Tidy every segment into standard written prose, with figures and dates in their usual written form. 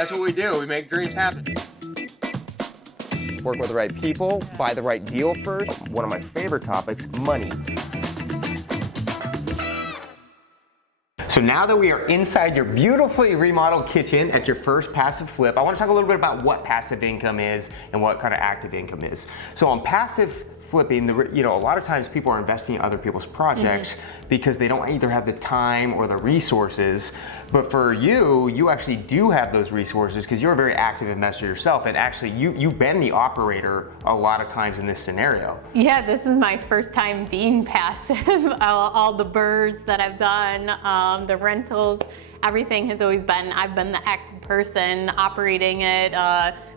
That's what we do. We make dreams happen. Work with the right people, buy the right deal first. One of my favorite topics, money. So now that we are inside your beautifully remodeled kitchen at your first passive flip, I want to talk a little bit about what passive income is and what kind of active income is. So on passive flipping, a lot of times people are investing in other people's projects because they don't either have the time or the resources. But for you actually do have those resources because you're a very active investor yourself, and actually you've been the operator a lot of times in this scenario. Yeah, this is my first time being passive. All the burrs that I've done, the rentals, everything has always been, I've been the active person operating it,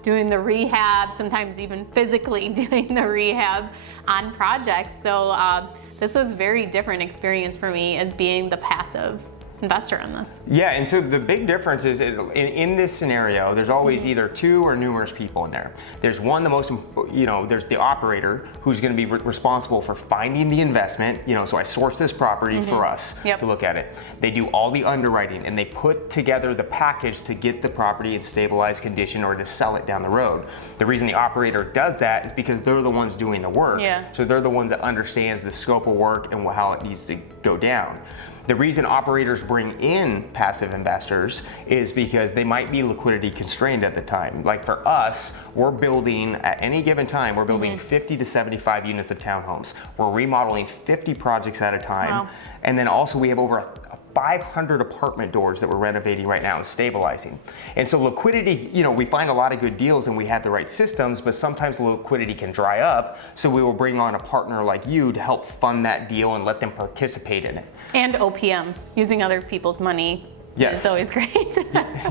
doing the rehab, sometimes even physically doing the rehab on projects. So this was a very different experience for me as being the passive investor in this. Yeah, and so the big difference is in this scenario, there's always either two or numerous people in there. There's one, there's the operator who's going to be responsible for finding the investment. So I source this property for us to look at it. They do all the underwriting and they put together the package to get the property in stabilized condition or to sell it down the road. The reason the operator does that is because they're the ones doing the work. Yeah. So they're the ones that understands the scope of work and how it needs to go down. The reason operators bring in passive investors is because they might be liquidity constrained at the time. Like for us, we're building, at any given time, we're building 50 to 75 units of townhomes. We're remodeling 50 projects at a time. Wow. And then also we have over 500 apartment doors that we're renovating right now and stabilizing. And so liquidity, we find a lot of good deals and we have the right systems, but sometimes liquidity can dry up. So we will bring on a partner like you to help fund that deal and let them participate in it. And OPM, using other people's money. Yes. It's always great.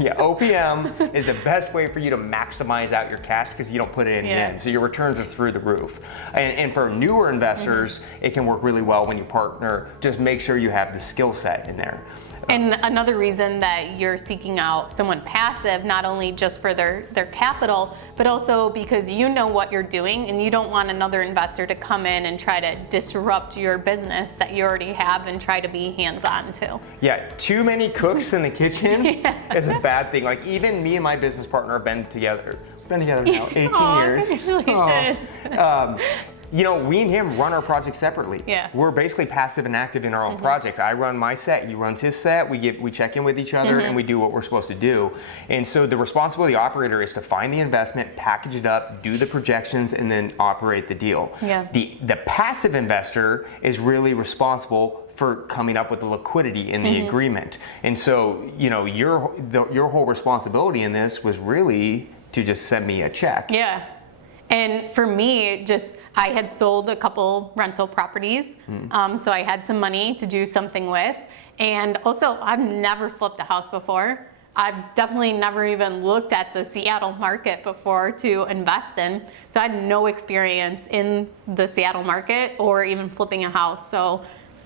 Yeah, OPM is the best way for you to maximize out your cash because you don't put it in the end. So your returns are through the roof. And for newer investors, it can work really well when you partner. Just make sure you have the skill set in there. And another reason that you're seeking out someone passive, not only just for their capital, but also because you know what you're doing and you don't want another investor to come in and try to disrupt your business that you already have and try to be hands-on too. Yeah, too many cooks in the kitchen is a bad thing. Like even me and my business partner have been together now 18 years. Congratulations. We and him run our projects separately. Yeah. We're basically passive and active in our own projects. I run my set, he runs his set, we check in with each other and we do what we're supposed to do. And so the responsibility of the operator is to find the investment, package it up, do the projections, and then operate the deal. Yeah. The passive investor is really responsible for coming up with the liquidity in the agreement. And so, your whole responsibility in this was really to just send me a check. Yeah. And for me, I had sold a couple rental properties, so I had some money to do something with. And also, I've never flipped a house before. I've definitely never even looked at the Seattle market before to invest in. So I had no experience in the Seattle market or even flipping a house. So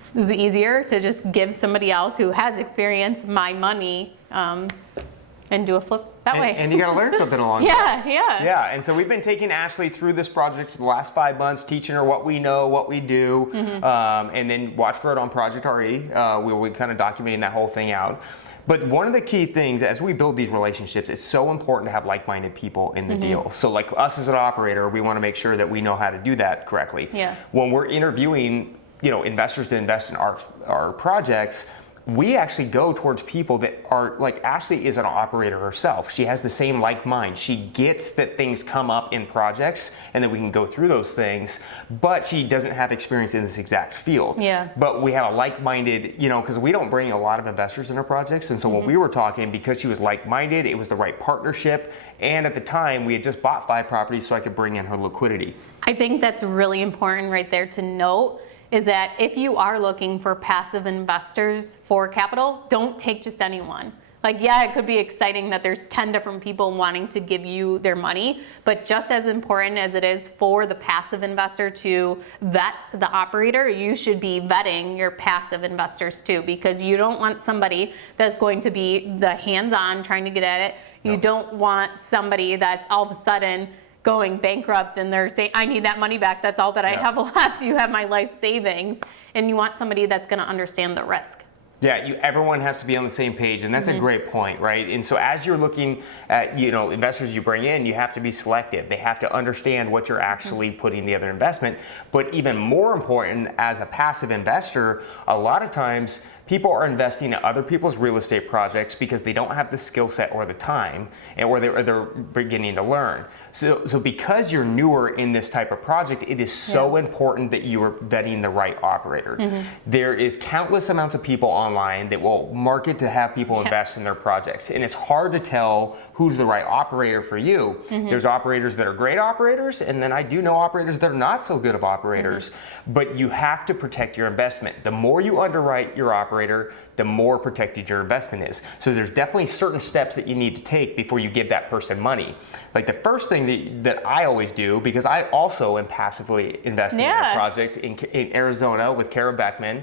it was easier to just give somebody else who has experience my money and do a flip that way. And you got to learn something along the way. Yeah, and so we've been taking Ashley through this project for the last 5 months, teaching her what we know, what we do, and then watch for it on ProjectRE. We're kind of documenting that whole thing out. But one of the key things as we build these relationships, it's so important to have like-minded people in the deal. So like us as an operator, we want to make sure that we know how to do that correctly. Yeah. When we're interviewing, investors to invest in our projects, we actually go towards people that are, like Ashley is an operator herself. She has the same like mind. She gets that things come up in projects and that we can go through those things, but she doesn't have experience in this exact field. Yeah. But we have a like-minded, because we don't bring a lot of investors in our projects. And so when we were talking, because she was like-minded, it was the right partnership. And at the time, we had just bought 5 properties so I could bring in her liquidity. I think that's really important right there to note, is that if you are looking for passive investors for capital, don't take just anyone. Like, yeah, it could be exciting that there's 10 different people wanting to give you their money, but just as important as it is for the passive investor to vet the operator, you should be vetting your passive investors too, because you don't want somebody that's going to be the hands-on trying to get at it. You don't want somebody that's all of a sudden going bankrupt and they're saying, I need that money back, that's all that I have left, you have my life savings, and you want somebody that's going to understand the risk. Yeah, everyone has to be on the same page, and that's a great point, right? And so as you're looking at, investors you bring in, you have to be selective. They have to understand what you're actually putting together investment. But even more important, as a passive investor, a lot of times people are investing in other people's real estate projects because they don't have the skill set or the time, or they're beginning to learn. So because you're newer in this type of project, it is so important that you are vetting the right operator. There is countless amounts of people online that will market to have people invest in their projects, and it's hard to tell who's the right operator for you. There's operators that are great operators, and then I do know operators that are not so good of operators, but you have to protect your investment. The more you underwrite your operator, the more protected your investment is. So there's definitely certain steps that you need to take before you give that person money. Like the first thing that I always do, because I also am passively investing in a project in Arizona with Kehr Beckman,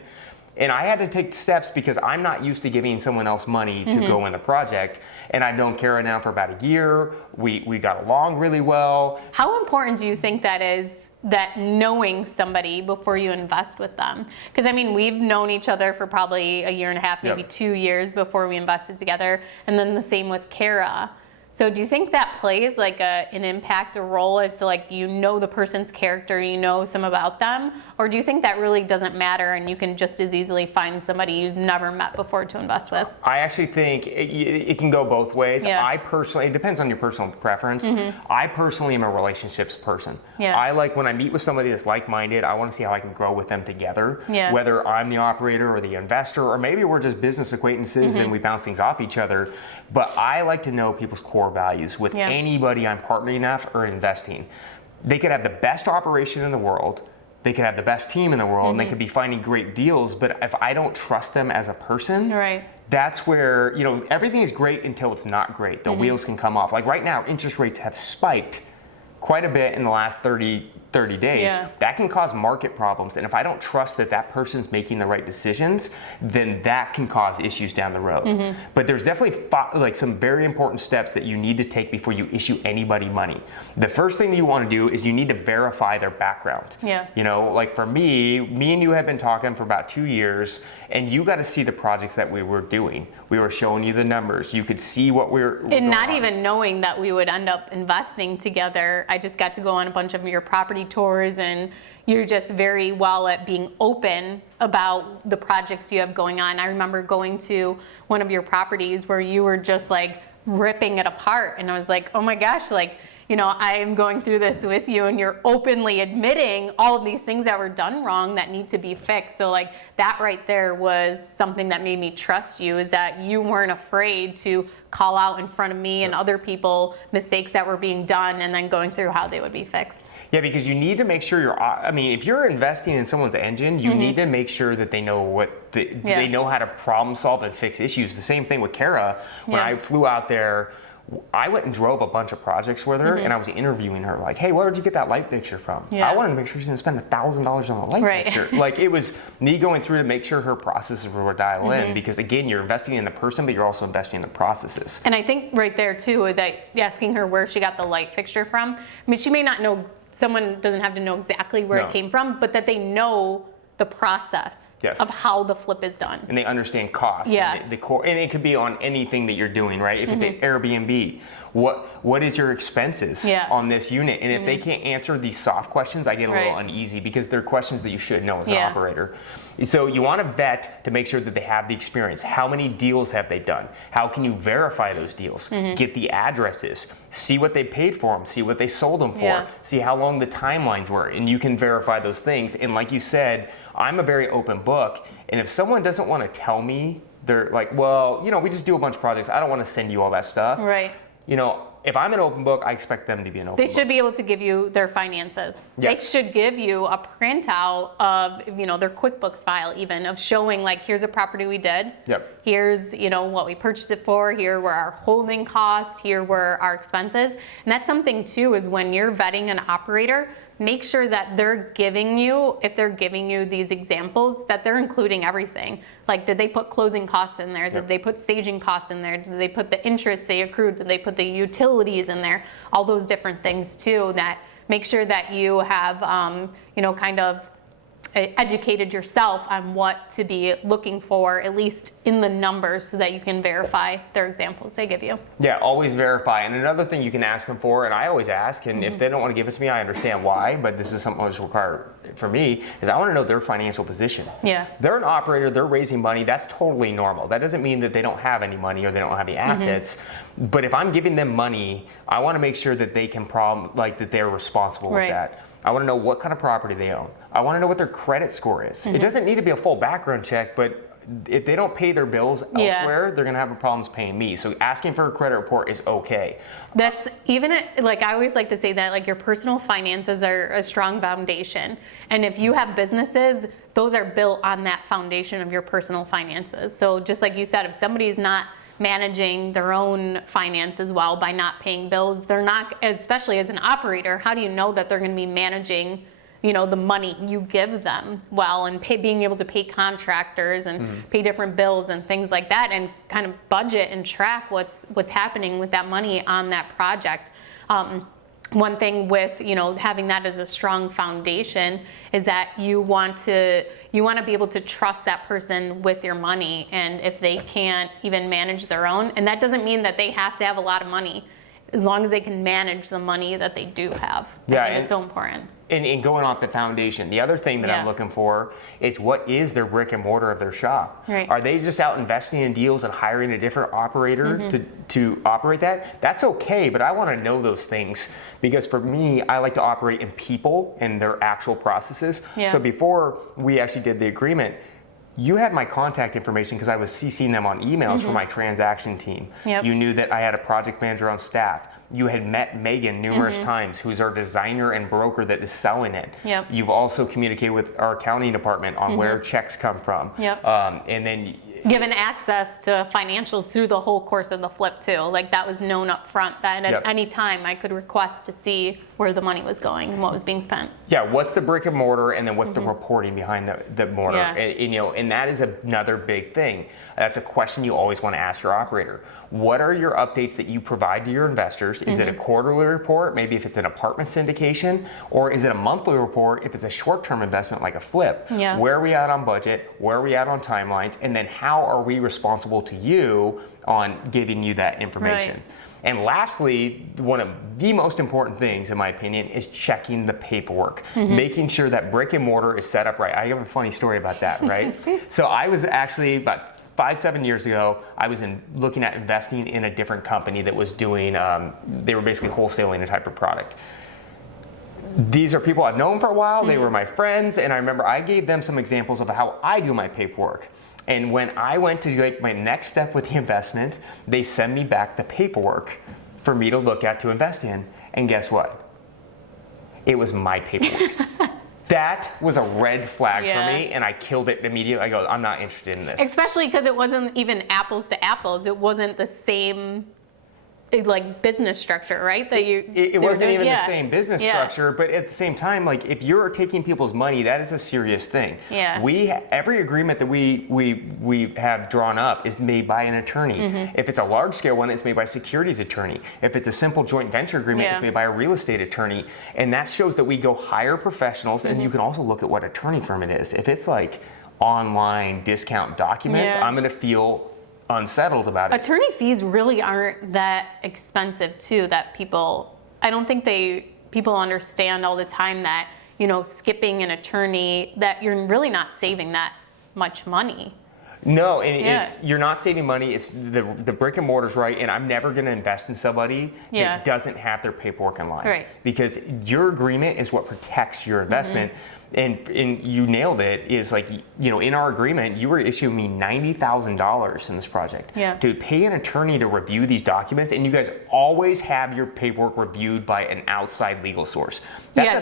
and I had to take steps because I'm not used to giving someone else money to go in the project. And I've known Kehr now for about a year. We got along really well. How important do you think that is, that knowing somebody before you invest with them? Because I mean, we've known each other for probably a year and a half, maybe 2 years before we invested together, and then the same with Kehr. So do you think that plays like an impact, a role as to like, the person's character, some about them? Or do you think that really doesn't matter and you can just as easily find somebody you've never met before to invest with? I actually think it can go both ways. I personally, it depends on your personal preference. I personally am a relationships person. I like when I meet with somebody that's like-minded, I want to see how I can grow with them together. Whether I'm the operator or the investor, or maybe we're just business acquaintances and we bounce things off each other. But I like to know people's core values with anybody I'm partnering with or investing. They could have the best operation in the world, they could have the best team in the world, and they could be finding great deals, but if I don't trust them as a person, that's where, everything is great until it's not great. The wheels can come off. Like right now, interest rates have spiked quite a bit in the last 30 days. That can cause market problems, and if I don't trust that person's making the right decisions, then that can cause issues down the road. But there's definitely like some very important steps that you need to take before you issue anybody money. The first thing that you want to do is you need to verify their background. Like for me and you have been talking for about 2 years, and you got to see the projects that we were doing. We were showing you the numbers. You could see what we're and not even knowing that we would end up investing together. I just got to go on a bunch of your property tours, and you're just very well at being open about the projects you have going on. I remember going to one of your properties where you were just like ripping it apart, and I was like, oh my gosh, like, I am going through this with you, and you're openly admitting all of these things that were done wrong that need to be fixed. So like that right there was something that made me trust you, is that you weren't afraid to call out in front of me and other people mistakes that were being done, and then going through how they would be fixed. Yeah, because you need to make sure if you're investing in someone's engine, you need to make sure that they know they know how to problem solve and fix issues. The same thing with Kehr. When I flew out there, I went and drove a bunch of projects with her, and I was interviewing her like, hey, where did you get that light fixture from? I wanted to make sure she didn't spend $1,000 on the light fixture. Like it was me going through to make sure her processes were dialed in, because again, you're investing in the person, but you're also investing in the processes. And I think right there too, that asking her where she got the light fixture from, I mean, she may not know, someone doesn't have to know exactly where it came from, but that they know the process of how the flip is done. And they understand cost. And the core, and it could be on anything that you're doing, right? If it's an Airbnb, what is your expenses on this unit? And if they can't answer these soft questions, I get a little uneasy, because they're questions that you should know as an operator. So you want to vet to make sure that they have the experience. How many deals have they done? How can you verify those deals? Get the addresses, see what they paid for them, see what they sold them for, see how long the timelines were, and you can verify those things. And like you said, I'm a very open book, and if someone doesn't want to tell me, they're like, well, we just do a bunch of projects, I don't want to send you all that stuff. If I'm an open book, I expect them to be an open book. They should be able to give you their finances. They should give you a printout of, their QuickBooks file even, of showing like, here's a property we did. Here's, what we purchased it for. Here were our holding costs. Here were our expenses. And that's something too, is when you're vetting an operator, make sure that they're giving you, if they're giving you these examples, that they're including everything. Like, did they put closing costs in there? Did they put staging costs in there? Did they put the interest they accrued? Did they put the utilities in there? All those different things too, that make sure that you have, kind of educated yourself on what to be looking for, at least in the numbers, so that you can verify their examples they give you. Yeah, always verify. And another thing you can ask them for, and I always ask, and if they don't want to give it to me, I understand why, but this is something that's required for me, is I want to know their financial position. Yeah. They're an operator, they're raising money, that's totally normal. That doesn't mean that they don't have any money or they don't have any assets, but if I'm giving them money, I want to make sure that they can that they're responsible with that. I want to know what kind of property they own. I want to know what their credit score is. It doesn't need to be a full background check, but if they don't pay their bills elsewhere, they're going to have problems paying me. So asking for a credit report is okay. That's even, like I always like to say that, like, your personal finances are a strong foundation. And if you have businesses, those are built on that foundation of your personal finances. So just like you said, if somebody's not managing their own finances well by not paying bills, they're not, especially as an operator, how do you know that they're going to be managing, you know, the money you give them well, and being able to pay contractors and pay different bills and things like that, and kind of budget and track what's happening with that money on that project. One thing with, you know, having that as a strong foundation is that you want to be able to trust that person with your money, and if they can't even manage their own, and that doesn't mean that they have to have a lot of money, as long as they can manage the money that they do have. I think it's so important. And going off the foundation, the other thing that I'm looking for is, what is their brick and mortar of their shop? Right. Are they just out investing in deals and hiring a different operator to operate that? That's okay, but I want to know those things, because for me, I like to operate in people and their actual processes. So before we actually did the agreement, you had my contact information because I was CCing them on emails for my transaction team. You knew that I had a project manager on staff. You had met Megan numerous times, who's our designer and broker that is selling it. You've also communicated with our accounting department on where checks come from. And then given access to financials through the whole course of the flip too. Like, that was known up front, that at any time I could request to see where the money was going and what was being spent. Yeah, what's the brick and mortar, and then what's the reporting behind the mortar? And, you know, and that is another big thing. That's a question you always want to ask your operator. What are your updates that you provide to your investors? Is it a quarterly report, maybe if it's an apartment syndication, or is it a monthly report if it's a short-term investment like a flip? Where are we at on budget? Where are we at on timelines? And then how are we responsible to you on giving you that information? And lastly, one of the most important things, in my opinion, is checking the paperwork, making sure that brick and mortar is set up right. I have a funny story about that, right? So I was actually, about 5-7 years ago, I was looking at investing in a different company that was doing, they were basically wholesaling a type of product. These are people I've known for a while, they were my friends, and I remember I gave them some examples of how I do my paperwork. And when I went to like my next step with the investment, they send me back the paperwork for me to look at to invest in. And guess what? It was my paperwork. That was a red flag for me, and I killed it immediately. I go, I'm not interested in this. Especially because it wasn't even apples to apples. It wasn't the same, like, business structure, right? That it wasn't even the same business structure, but at the same time, like, if you're taking people's money, that is a serious thing. Every agreement that we have drawn up is made by an attorney. If it's a large scale one, it's made by a securities attorney. If it's a simple joint venture agreement, it's made by a real estate attorney. And that shows that we go hire professionals, and you can also look at what attorney firm it is. If it's like online discount documents, I'm gonna feel unsettled about it. Attorney fees really aren't that expensive too, that I don't think people understand all the time that, you know, skipping an attorney, that you're really not saving that much money. No, and you're not saving money. It's the brick and mortar's right, and I'm never going to invest in somebody that doesn't have their paperwork in line. Because your agreement is what protects your investment. And you nailed it, is like, you know, in our agreement, you were issuing me $90,000 in this project to pay an attorney to review these documents, and you guys always have your paperwork reviewed by an outside legal source.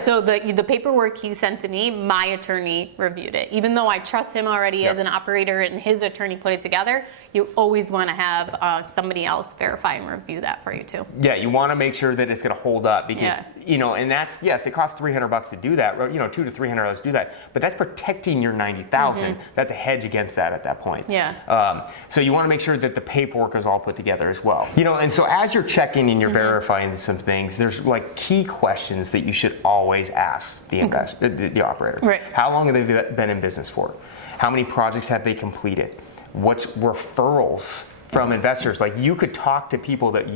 So the paperwork he sent to me, my attorney reviewed it. Even though I trust him already as an operator and his attorney put it together, you always want to have somebody else verify and review that for you too. Yeah, you want to make sure that it's going to hold up, because, you know, and that's, yes, it costs $300 to do that, you know, $200 to $300 scenarios do that, but that's protecting your 90,000. That's a hedge against that at that point. Yeah. So you want to make sure that the paperwork is all put together as well. You know, and so as you're checking and you're verifying some things, there's like key questions that you should always ask the investor, the operator. Right. How long have they been in business for? How many projects have they completed? What's referrals from investors? Like, you could talk to people that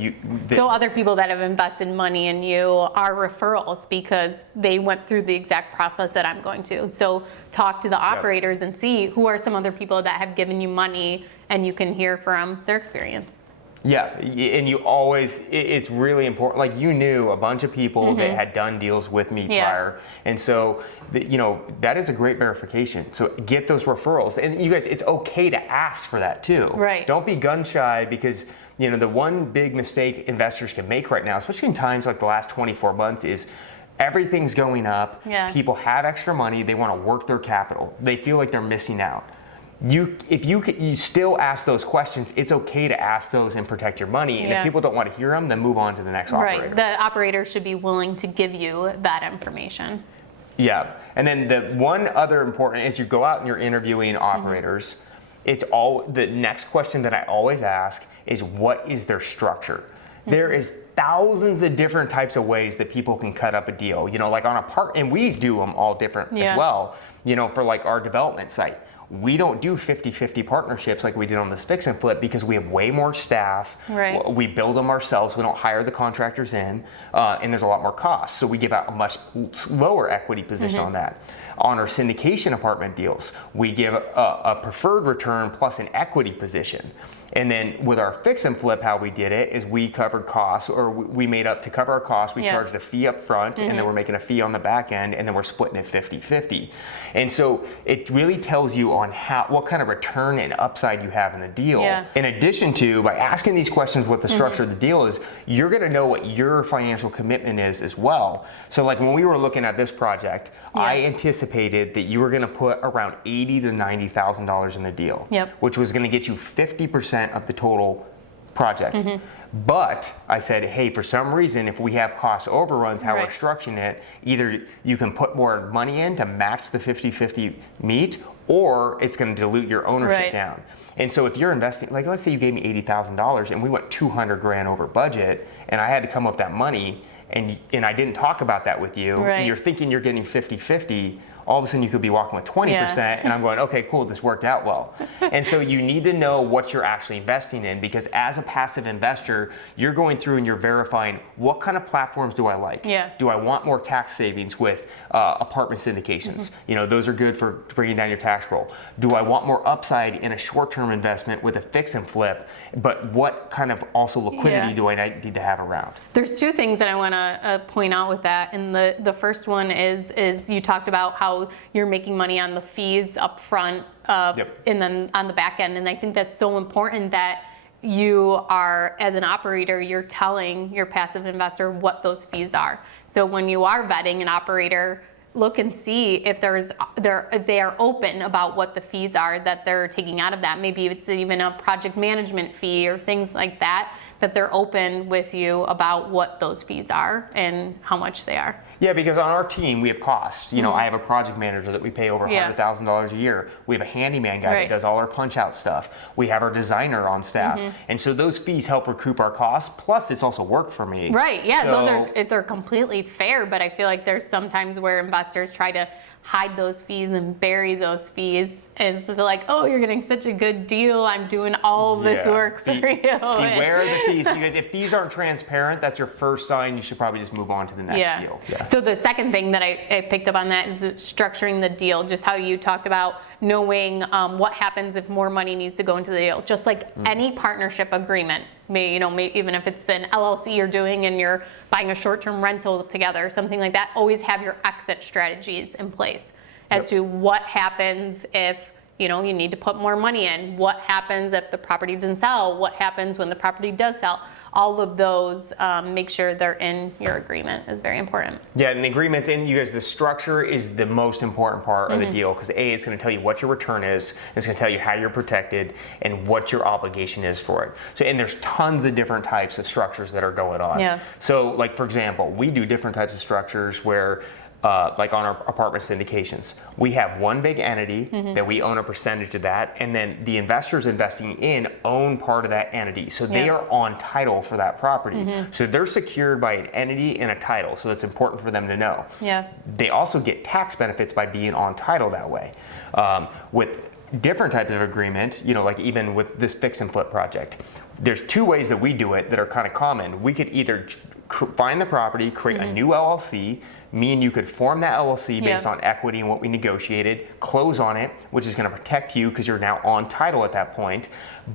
so other people that have invested money in you are referrals because they went through the exact process that I'm going to. So talk to the operators and see who are some other people that have given you money, and you can hear from their experience. Yeah, and you always, it's really important. Like, you knew a bunch of people that had done deals with me prior. And so, you know, that is a great verification. So get those referrals. And you guys, it's okay to ask for that too. Right. Don't be gun shy, because, you know, the one big mistake investors can make right now, especially in times like the last 24 months, is everything's going up. Yeah. People have extra money. They want to work their capital. They feel like they're missing out. If you still ask those questions, it's okay to ask those and protect your money. And if people don't want to hear them, then move on to the next operator. Right. The operator should be willing to give you that information. Yeah. And then the one other important is you go out and you're interviewing operators. It's all, the next question that I always ask is, what is their structure? There is thousands of different types of ways that people can cut up a deal. You know, like on a part, and we do them all different as well. You know, for like our development site, we don't do 50-50 partnerships like we did on this fix and flip, because we have way more staff. Right. We build them ourselves. We don't hire the contractors in, and there's a lot more costs. So we give out a much lower equity position on that. On our syndication apartment deals, we give a preferred return plus an equity position. And then with our fix and flip, how we did it is we covered costs, or we made up to cover our costs. We charged a fee up front, and then we're making a fee on the back end, and then we're splitting it 50-50. And so it really tells you on what kind of return and upside you have in the deal. Yeah. In addition to, by asking these questions what the structure of the deal is, you're going to know what your financial commitment is as well. So like when we were looking at this project, I anticipated that you were going to put around $80,000 to $90,000 in the deal, which was going to get you 50% of the total project. But I said, hey, for some reason, if we have cost overruns, how we're structuring it, either you can put more money in to match the 50-50 meet, or it's going to dilute your ownership down. And so if you're investing, like let's say you gave me $80,000 and we went 200 grand over budget, and I had to come up with that money, and I didn't talk about that with you, and you're thinking you're getting 50-50, all of a sudden you could be walking with 20%, and I'm going, okay, cool, this worked out well. And so you need to know what you're actually investing in, because as a passive investor, you're going through and you're verifying, what kind of platforms do I like? Do I want more tax savings with apartment syndications? You know, those are good for bringing down your tax roll. Do I want more upside in a short-term investment with a fix and flip? But what kind of also liquidity do I need to have around? There's two things that I want to point out with that, and the first one is you talked about how you're making money on the fees up front and then on the back end, and I think that's so important that you are, as an operator, you're telling your passive investor what those fees are. So when you are vetting an operator, look and see if they are open about what the fees are that they're taking out of that. Maybe it's even a project management fee or things like that, that they're open with you about what those fees are and how much they are. Yeah, because on our team, we have costs. You know, I have a project manager that we pay over $100,000 a year. We have a handyman guy that does all our punch-out stuff. We have our designer on staff. And so those fees help recoup our costs, plus it's also work for me. Right, yeah, So, they're completely fair, but I feel like there's sometimes where investors try to hide those fees and bury those fees. And so they're like, oh, you're getting such a good deal. I'm doing all this work for you. Beware of the fees. You guys, if fees aren't transparent, that's your first sign. You should probably just move on to the next deal. So the second thing that I picked up on that is structuring the deal, just how you talked about knowing what happens if more money needs to go into the deal. Just like any partnership agreement, even if it's an LLC you're doing and you're buying a short-term rental together, something like that, always have your exit strategies in place as to what happens if you need to put more money in, what happens if the property doesn't sell, what happens when the property does sell. All of those, make sure they're in your agreement is very important. Yeah, and the agreement, and you guys, the structure is the most important part of the deal, because it's going to tell you what your return is, it's going to tell you how you're protected, and what your obligation is for it. So, and there's tons of different types of structures that are going on. So, like for example, we do different types of structures where like on our apartment syndications. We have one big entity that we own a percentage of that, and then the investors investing in own part of that entity. So they are on title for that property. So they're secured by an entity and a title, so that's important for them to know. Yeah. They also get tax benefits by being on title that way. With different types of agreement, like even with this fix and flip project, there's two ways that we do it that are kind of common. We could either find the property, create a new LLC. Me and you could form that LLC based on equity and what we negotiated, close on it, which is going to protect you because you're now on title at that point.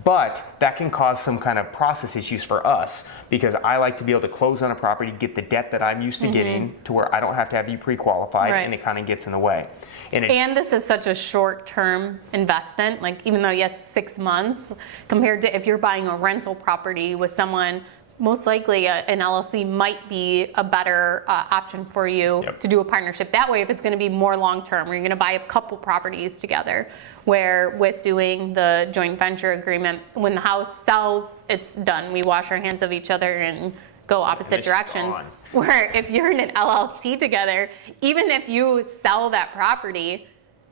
But that can cause some kind of process issues for us because I like to be able to close on a property, get the debt that I'm used to getting to where I don't have to have you pre-qualified, and it kind of gets in the way. And this is such a short-term investment, like even though yes, 6 months, compared to if you're buying a rental property with someone, most likely an LLC might be a better option for you to do a partnership that way if it's going to be more long-term, where you're going to buy a couple properties together. Where with doing the joint venture agreement, when the house sells, it's done. We wash our hands of each other and go opposite directions. Where if you're in an LLC together, even if you sell that property,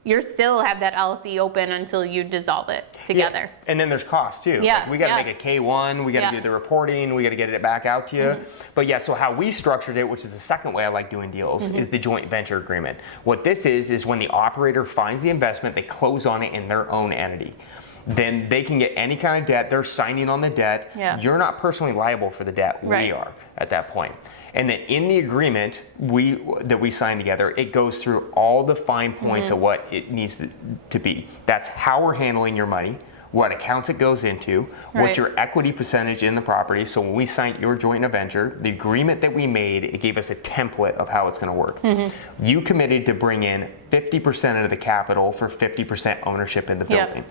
you still have that LLC open until you dissolve it together. And then there's costs too. Yeah. Like we got to make a K1, we got to do the reporting, we got to get it back out to you. But yeah, so how we structured it, which is the second way I like doing deals, is the joint venture agreement. What this is when the operator finds the investment, they close on it in their own entity. Then they can get any kind of debt, they're signing on the debt. You're not personally liable for the debt, we are at that point. And then in the agreement that we sign together, it goes through all the fine points of what it needs to be. That's how we're handling your money, what accounts it goes into, what's your equity percentage in the property. So when we signed your joint venture, the agreement that we made, it gave us a template of how it's going to work. You committed to bring in 50% of the capital for 50% ownership in the building.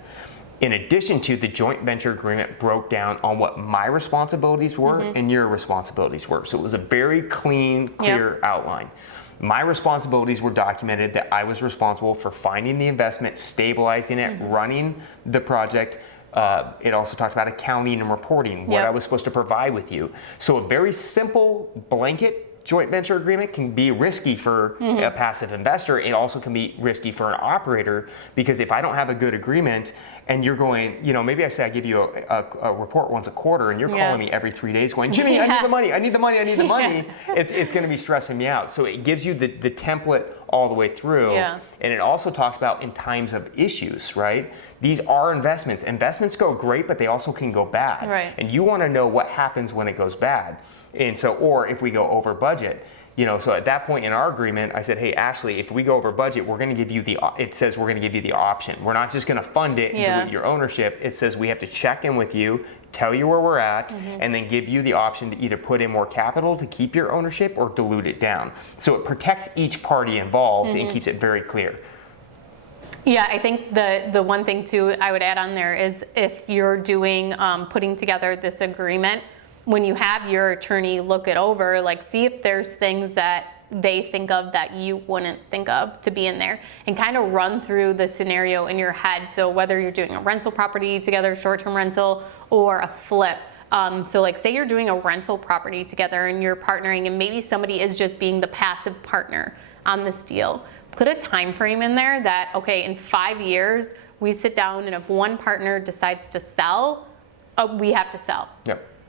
In addition to, the joint venture agreement broke down on what my responsibilities were and your responsibilities were. So it was a very clean, clear outline. My responsibilities were documented that I was responsible for finding the investment, stabilizing it, running the project. It also talked about accounting and reporting, what I was supposed to provide with you. So a very simple blanket joint venture agreement can be risky for a passive investor. It also can be risky for an operator, because if I don't have a good agreement and you're going, maybe I say I give you a report once a quarter and you're calling me every 3 days going, Jimmy, I need the money, I need the money, I need the money. It's going to be stressing me out. So it gives you the template all the way through. And it also talks about in times of issues, right? These are investments. Investments go great, but they also can go bad. And you want to know what happens when it goes bad. And so, or if we go over budget, so at that point in our agreement, I said, hey, Ashley, if we go over budget, we're going to give you it says we're going to give you the option. We're not just going to fund it and dilute your ownership. It says we have to check in with you, tell you where we're at, and then give you the option to either put in more capital to keep your ownership or dilute it down. So it protects each party involved and keeps it very clear. Yeah, I think the one thing too I would add on there is if you're doing, putting together this agreement, when you have your attorney look it over, see if there's things that they think of that you wouldn't think of to be in there, and kind of run through the scenario in your head. So whether you're doing a rental property together, short-term rental, or a flip. So say you're doing a rental property together and you're partnering, and maybe somebody is just being the passive partner on this deal. Put a time frame in there that, okay, in 5 years, we sit down, and if one partner decides to sell, we have to sell.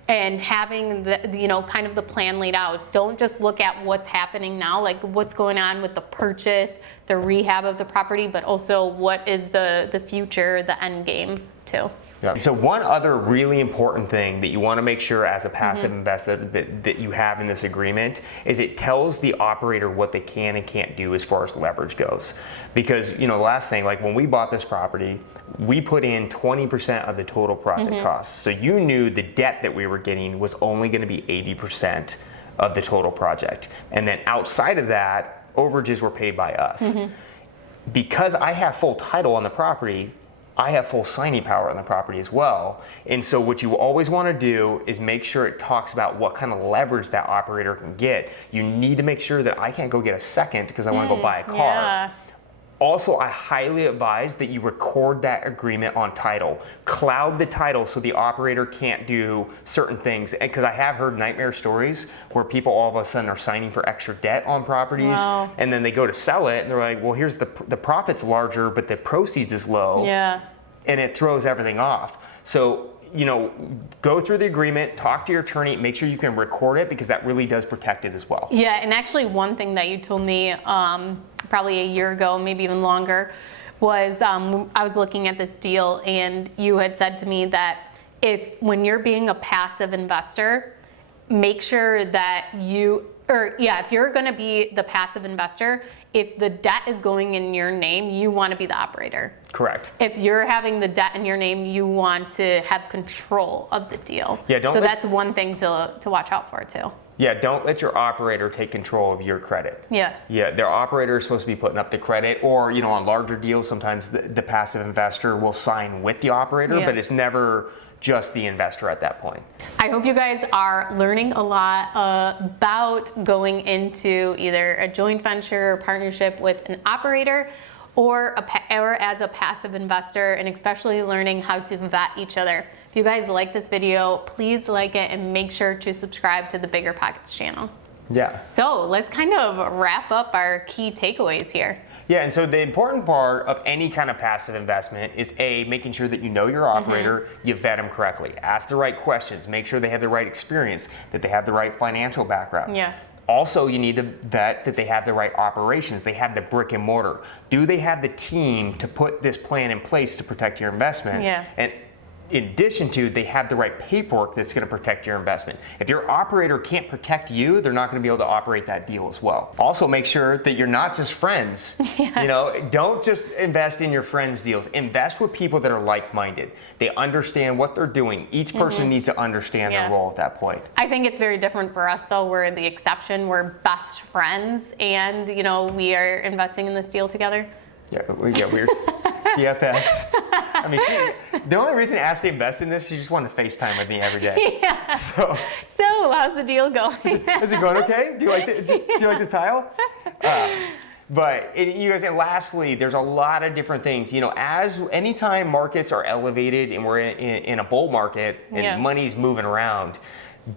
And having the kind of the plan laid out. Don't just look at what's happening now, what's going on with the purchase, the rehab of the property, but also what is the future, the end game too. So one other really important thing that you want to make sure as a passive investor that you have in this agreement is it tells the operator what they can and can't do as far as leverage goes. Because the last thing, when we bought this property, we put in 20% of the total project costs. So you knew the debt that we were getting was only going to be 80% of the total project. And then outside of that, overages were paid by us. Because I have full title on the property, I have full signing power on the property as well. And so what you always want to do is make sure it talks about what kind of leverage that operator can get. You need to make sure that I can't go get a second because I want to go buy a car. Also, I highly advise that you record that agreement on title. Cloud the title so the operator can't do certain things. Because I have heard nightmare stories where people all of a sudden are signing for extra debt on properties, Wow. and then they go to sell it, and they're like, well, here's the profit's larger, but the proceeds is low. Yeah. And it throws everything off. So, go through the agreement, talk to your attorney, make sure you can record it, because that really does protect it as well. Yeah, and actually one thing that you told me probably a year ago, maybe even longer, was I was looking at this deal, and you had said to me that when you're being a passive investor, make sure that if you're going to be the passive investor, if the debt is going in your name, you want to be the operator. Correct. If you're having the debt in your name, you want to have control of the deal. Yeah, that's one thing to watch out for too. Yeah, don't let your operator take control of your credit. Yeah. Yeah, their operator is supposed to be putting up the credit, or on larger deals, sometimes the passive investor will sign with the operator, but it's never just the investor at that point. I hope you guys are learning a lot about going into either a joint venture or partnership with an operator, or as a passive investor, and especially learning how to vet each other. If you guys like this video, please like it and make sure to subscribe to the Bigger Pockets channel. Yeah. So let's kind of wrap up our key takeaways here. Yeah, and so the important part of any kind of passive investment is making sure that you know your operator, you vet them correctly, ask the right questions, make sure they have the right experience, that they have the right financial background. Yeah. Also, you need to vet that they have the right operations, they have the brick and mortar. Do they have the team to put this plan in place to protect your investment? Yeah. And in addition to, they have the right paperwork that's going to protect your investment. If your operator can't protect you, they're not going to be able to operate that deal as well. Also, make sure that you're not just friends. Don't just invest in your friends' deals. Invest with people that are like-minded. They understand what they're doing. Each person needs to understand their role at that point. I think it's very different for us though. We're the exception. We're best friends, and we are investing in this deal together. Yeah, we get weird. DFS. I mean, the only reason Ashley invested in this, she just wanted to FaceTime with me every day. Yeah. So how's the deal going? Is it going okay? Do you like the tile? And lastly, there's a lot of different things. As anytime markets are elevated and we're in a bull market and money's moving around,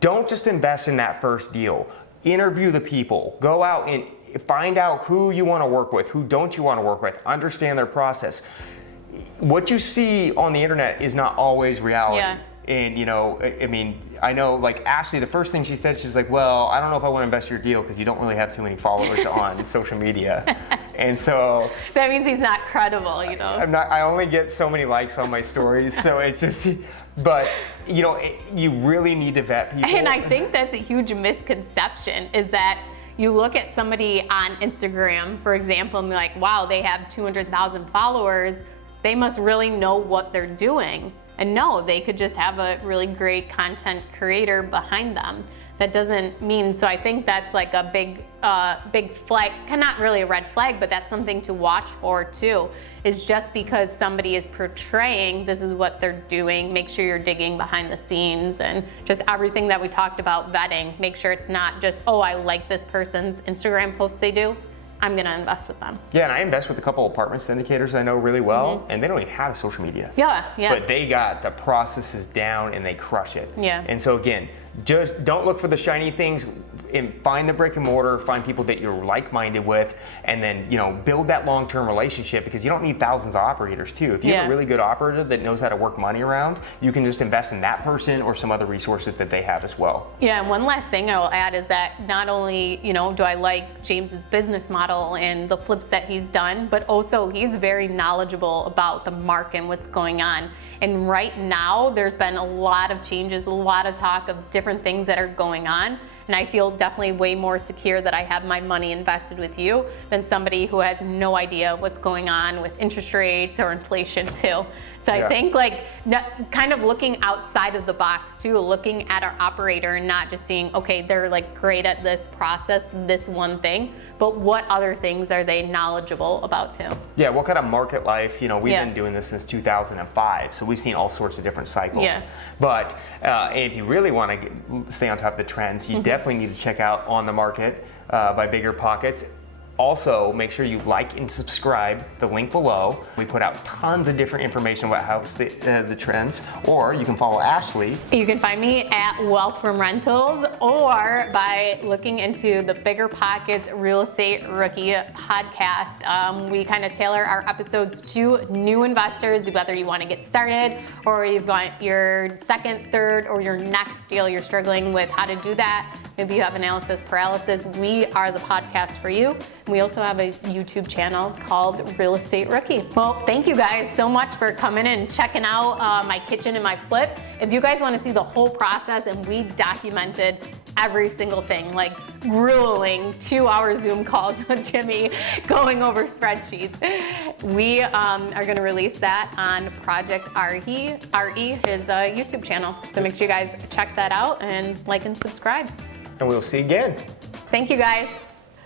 don't just invest in that first deal. Interview the people. Go out and find out who you want to work with, who don't you want to work with, understand their process. What you see on the internet is not always reality. Yeah. And I know, like Ashley, the first thing she said, she's like, well, I don't know if I want to invest in your deal because you don't really have too many followers on social media. And so that means he's not credible, I only get so many likes on my stories, so it's just, but you really need to vet people. And I think that's a huge misconception, is that you look at somebody on Instagram, for example, and be like, wow, they have 200,000 followers. They must really know what they're doing. And no, they could just have a really great content creator behind them. That doesn't mean, so I think that's like a big flag, not really a red flag, but that's something to watch for too, is just because somebody is portraying this is what they're doing, make sure you're digging behind the scenes, and just everything that we talked about, vetting, make sure it's not just, oh, I like this person's Instagram posts they do, I'm gonna invest with them. Yeah, and I invest with a couple apartment syndicators I know really well, and they don't even have social media. Yeah. But they got the processes down and they crush it. Yeah. And so again, just don't look for the shiny things, and find the brick and mortar, find people that you're like-minded with, and then build that long-term relationship, because you don't need thousands of operators too. If you have a really good operator that knows how to work money around, you can just invest in that person or some other resources that they have as well. Yeah, and one last thing I will add is that not only do I like James's business model and the flips that he's done, but also he's very knowledgeable about the market and what's going on. And right now, there's been a lot of changes, a lot of talk of different things that are going on. And I feel definitely way more secure that I have my money invested with you than somebody who has no idea what's going on with interest rates or inflation too. So I think kind of looking outside of the box too, looking at our operator and not just seeing, okay, they're like great at this process, this one thing, but what other things are they knowledgeable about too? Yeah, what kind of market life, we've been doing this since 2005, so we've seen all sorts of different cycles. Yeah. But if you really want to stay on top of the trends, you definitely need to check out On the Market by Bigger Pockets. Also, make sure you like and subscribe, the link below. We put out tons of different information about house the trends, or you can follow Ashley. You can find me at Wealth from Rentals or by looking into the Bigger Pockets Real Estate Rookie podcast. We kind of tailor our episodes to new investors, whether you want to get started or you've got your second, third, or your next deal you're struggling with how to do that. Maybe you have analysis paralysis. We are the podcast for you. We also have a YouTube channel called Real Estate Rookie. Well, thank you guys so much for coming in and checking out my kitchen and my flip. If you guys want to see the whole process, and we documented every single thing, like grueling 2-hour Zoom calls with Jimmy going over spreadsheets. We are going to release that on ProjectRE, his YouTube channel. So make sure you guys check that out and like and subscribe. And we'll see you again. Thank you guys.